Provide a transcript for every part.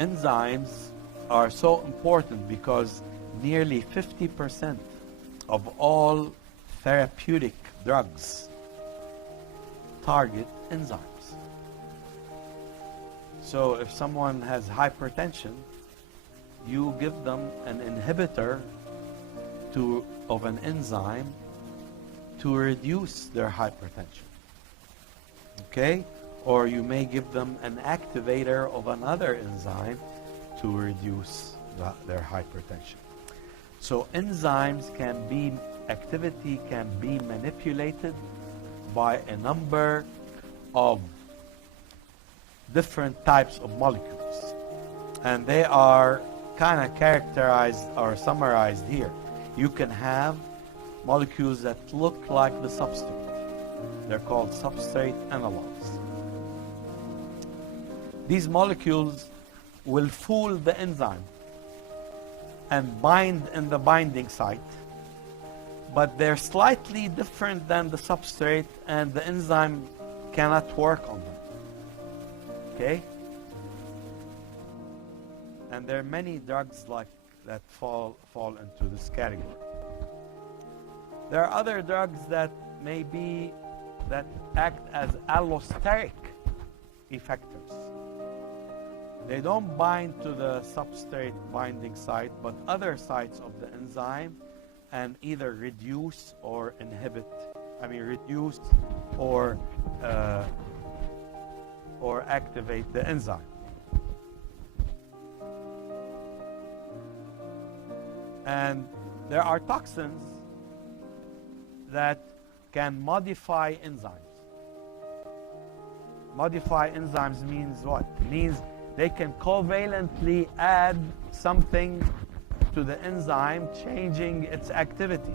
Enzymes are so important because nearly 50% of all therapeutic drugs target enzymes. So if someone has hypertension, you give them an inhibitor of an enzyme to reduce their hypertension. Okay? Or you may give them an activator of another enzyme to reduce their hypertension. So enzymes activity can be manipulated by a number of different types of molecules. And they are kind of characterized or summarized here. You can have molecules that look like the substrate. They're called substrate analogs. These molecules will fool the enzyme and bind in the binding site, but they're slightly different than the substrate and the enzyme cannot work on them. Okay? And there are many drugs like that fall into this category. There are other drugs that act as allosteric effectors. They don't bind to the substrate binding site, but other sites of the enzyme, and either reduce or inhibit. Reduce or activate the enzyme. And there are toxins that can modify enzymes. Modify enzymes means what? It means they can covalently add something to the enzyme, changing its activity.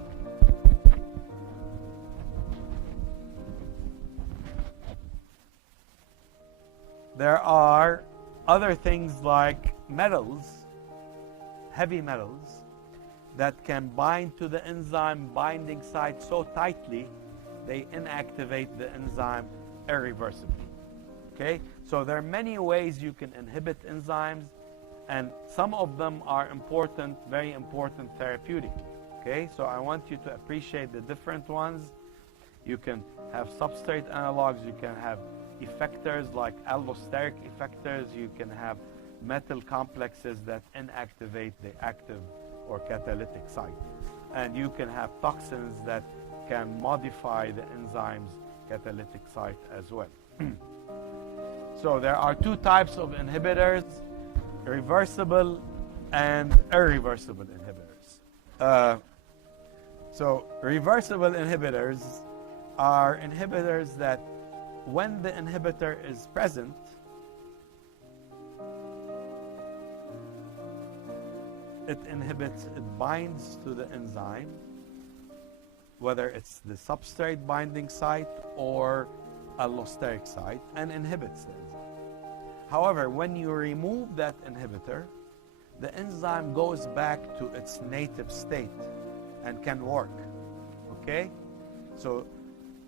There are other things like metals, heavy metals, that can bind to the enzyme binding site so tightly they inactivate the enzyme irreversibly. Okay? So there are many ways you can inhibit enzymes, and some of them are important, very important therapeutically. Okay? So I want you to appreciate the different ones. You can have substrate analogs, you can have effectors like allosteric effectors, you can have metal complexes that inactivate the active or catalytic site. And you can have toxins that can modify the enzyme's catalytic site as well. So there are two types of inhibitors, reversible and irreversible inhibitors. So reversible inhibitors are inhibitors that when the inhibitor is present, it inhibits, it binds to the enzyme, whether it's the substrate binding site or allosteric site, and inhibits the enzyme. However, when you remove that inhibitor, the enzyme goes back to its native state and can work. Okay? So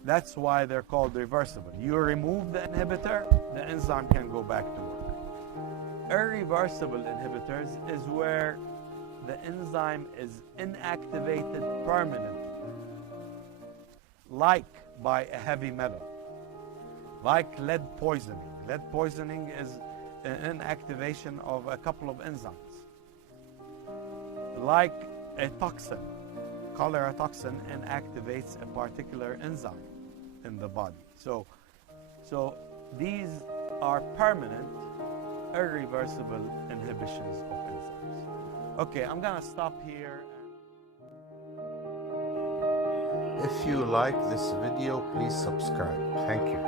that's why they're called reversible. You remove the inhibitor, the enzyme can go back to work. Irreversible inhibitors is where the enzyme is inactivated permanently, like by a heavy metal, like lead poisoning. Lead poisoning is an inactivation of a couple of enzymes. Like a toxin, cholera toxin inactivates a particular enzyme in the body. So these are permanent, irreversible inhibitions of enzymes. Okay, I'm gonna stop here. If you like this video, please subscribe. Thank you.